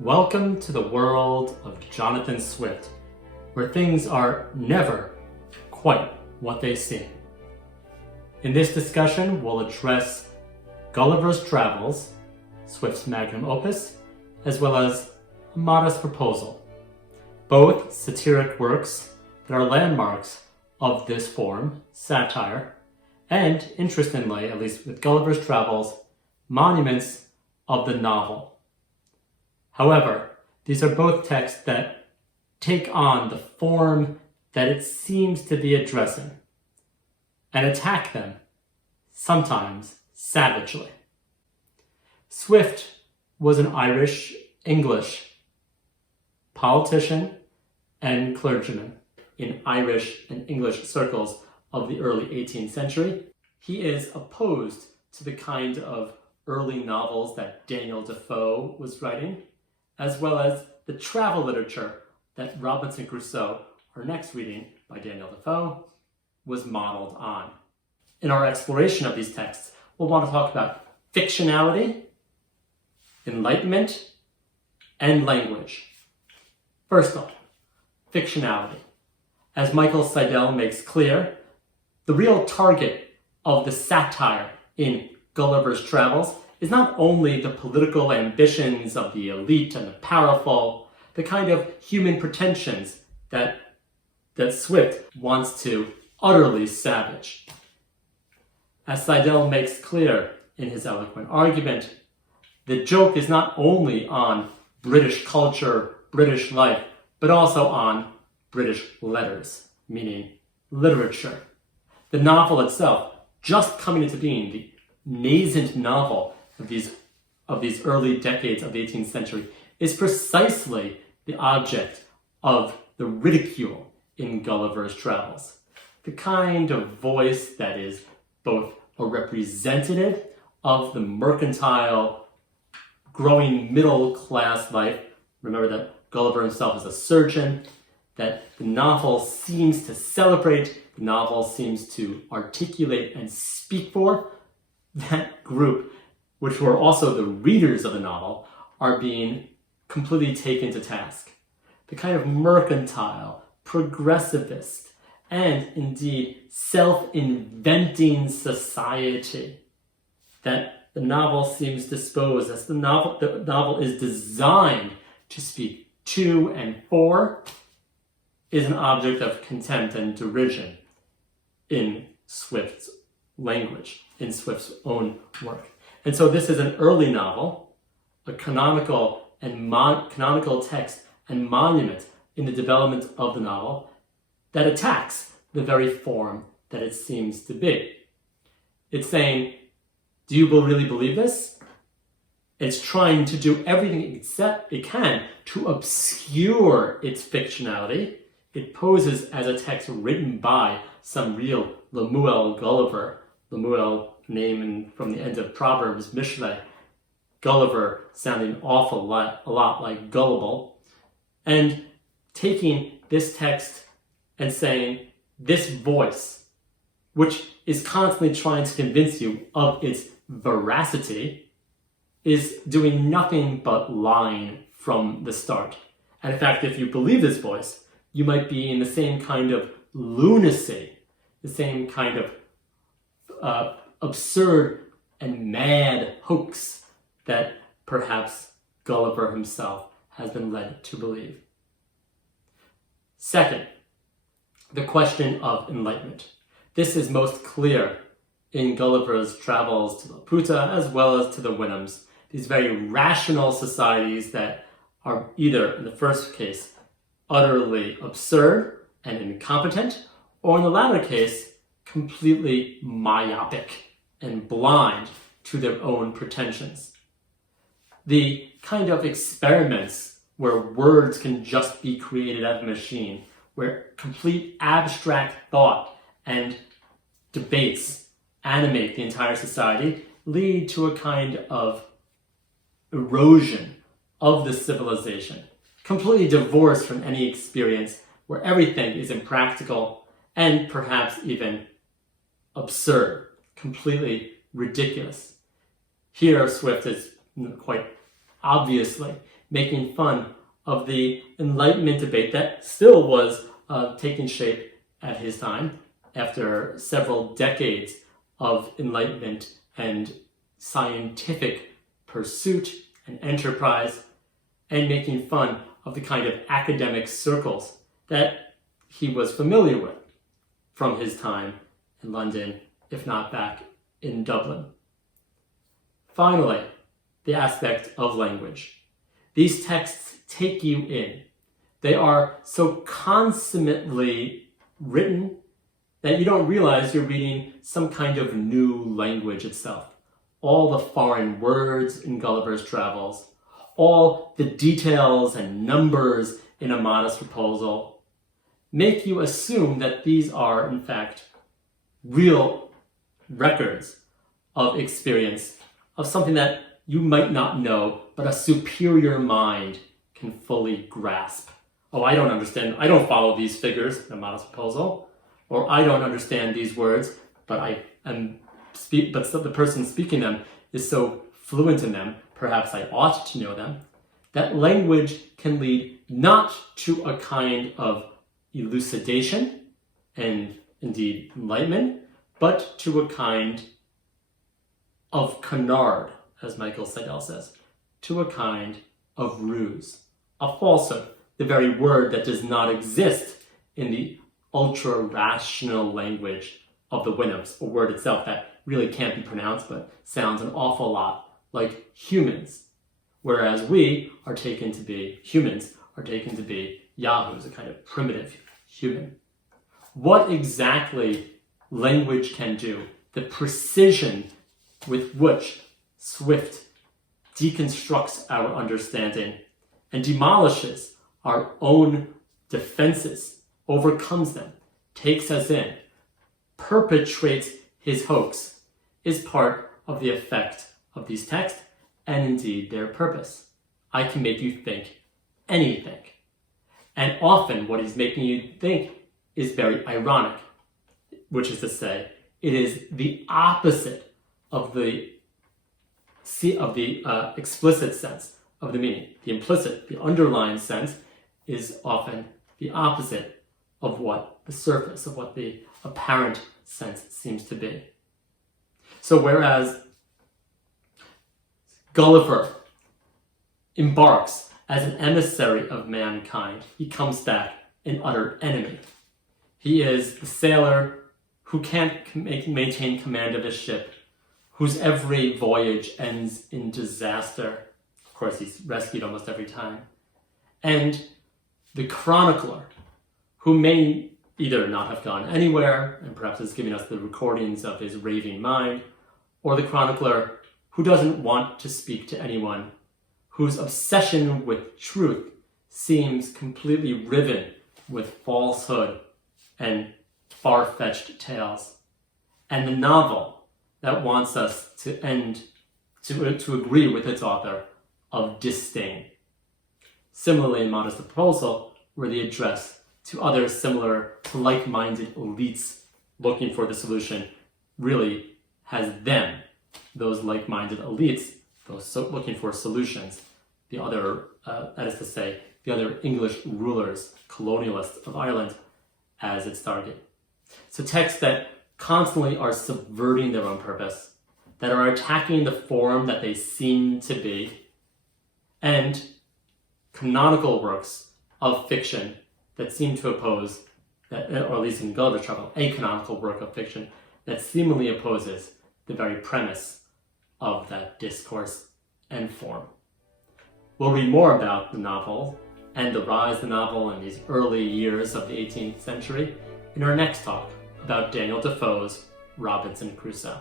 Welcome to the world of Jonathan Swift, where things are never quite what they seem. In this discussion, we'll address Gulliver's Travels, Swift's magnum opus, as well as A Modest Proposal, both satiric works that are landmarks of this form, satire, and, interestingly, at least with Gulliver's Travels, monuments of the novel. However, these are both texts that take on the form that it seems to be addressing and attack them, sometimes savagely. Swift was an Irish-English politician and clergyman in Irish and English circles of the early 18th century. He is opposed to the kind of early novels that Daniel Defoe was writing, as well as the travel literature that Robinson Crusoe, our next reading by Daniel Defoe, was modeled on. In our exploration of these texts, we'll want to talk about fictionality, enlightenment, and language. First off, fictionality. As Michael Seidel makes clear, the real target of the satire in Gulliver's Travels is not only the political ambitions of the elite and the powerful, the kind of human pretensions that Swift wants to utterly savage. As Seidel makes clear in his eloquent argument, the joke is not only on British culture, British life, but also on British letters, meaning literature. The novel itself, just coming into being, the nascent novel of these early decades of the 18th century, is precisely the object of the ridicule in Gulliver's Travels. The kind of voice that is both a representative of the mercantile, growing middle-class life. Remember that Gulliver himself is a surgeon, that the novel seems to celebrate, the novel seems to articulate and speak for. That group, which were also the readers of the novel, are being completely taken to task. The kind of mercantile, progressivist, and indeed self-inventing society that the novel seems disposed as the novel is designed to speak to and for, is an object of contempt and derision in Swift's language, in Swift's own work. And so this is an early novel, a canonical text and monument in the development of the novel that attacks the very form that it seems to be. It's saying, do you really believe this? It's trying to do everything it can to obscure its fictionality. It poses as a text written by some real Lemuel Gulliver, Lemuel name from the end of Proverbs, Mishle, Gulliver sounding a lot like gullible, and taking this text and saying this voice, which is constantly trying to convince you of its veracity, is doing nothing but lying from the start. And in fact, if you believe this voice, you might be in the same kind of lunacy, the same kind of absurd and mad hoax that perhaps Gulliver himself has been led to believe. Second, the question of enlightenment. This is most clear in Gulliver's Travels to Laputa as well as to the Winhams, these very rational societies that are either, in the first case, utterly absurd and incompetent, or in the latter case, completely myopic and blind to their own pretensions. The kind of experiments where words can just be created out of a machine, where complete abstract thought and debates animate the entire society, lead to a kind of erosion of the civilization, completely divorced from any experience, where everything is impractical and perhaps even absurd, completely ridiculous. Here, Swift is quite obviously making fun of the Enlightenment debate that still was taking shape at his time after several decades of Enlightenment and scientific pursuit and enterprise, and making fun of the kind of academic circles that he was familiar with from his time in London, if not back in Dublin. Finally, the aspect of language. These texts take you in. They are so consummately written that you don't realize you're reading some kind of new language itself. All the foreign words in Gulliver's Travels, all the details and numbers in A Modest Proposal, make you assume that these are, in fact, real records of experience, of something that you might not know, but a superior mind can fully grasp. Oh, I don't understand. I don't follow these figures in A Modest Proposal. Or I don't understand these words, but the person speaking them is so fluent in them, perhaps I ought to know them. That language can lead not to a kind of elucidation and indeed enlightenment, but to a kind of canard, as Michael Seidel says, to a kind of ruse, a falsehood, the very word that does not exist in the ultra-rational language of the Winhams, a word itself that really can't be pronounced but sounds an awful lot like humans, whereas we are taken to be, humans are taken to be yahoos, a kind of primitive human. What exactly language can do, the precision with which Swift deconstructs our understanding and demolishes our own defenses, overcomes them, takes us in, perpetrates his hoax, is part of the effect of these texts and indeed their purpose. I can make you think anything. And often what he's making you think is very ironic, which is to say, it is the opposite of the explicit sense of the meaning. The implicit, the underlying sense is often the opposite of what the surface, of what the apparent sense seems to be. So whereas Gulliver embarks as an emissary of mankind, he comes back an utter enemy. He is the sailor who can't maintain command of his ship, whose every voyage ends in disaster. Of course, he's rescued almost every time. And the chronicler, who may either not have gone anywhere, and perhaps is giving us the recordings of his raving mind, or the chronicler who doesn't want to speak to anyone, whose obsession with truth seems completely riven with falsehood and far-fetched tales. And the novel that wants us to agree with its author of disdain. Similarly, in Modest Proposal, where the address to other similar, like-minded elites looking for the solution really has them, those like-minded elites, those looking for solutions, the other, that is to say, the other English rulers, colonialists of Ireland, as its target. So texts that constantly are subverting their own purpose, that are attacking the form that they seem to be, and canonical works of fiction that seem to oppose, that, or at least in Gulliver's Travels, a canonical work of fiction that seemingly opposes the very premise of that discourse and form. We'll read more about the novel and the rise of the novel in these early years of the 18th century in our next talk about Daniel Defoe's Robinson Crusoe.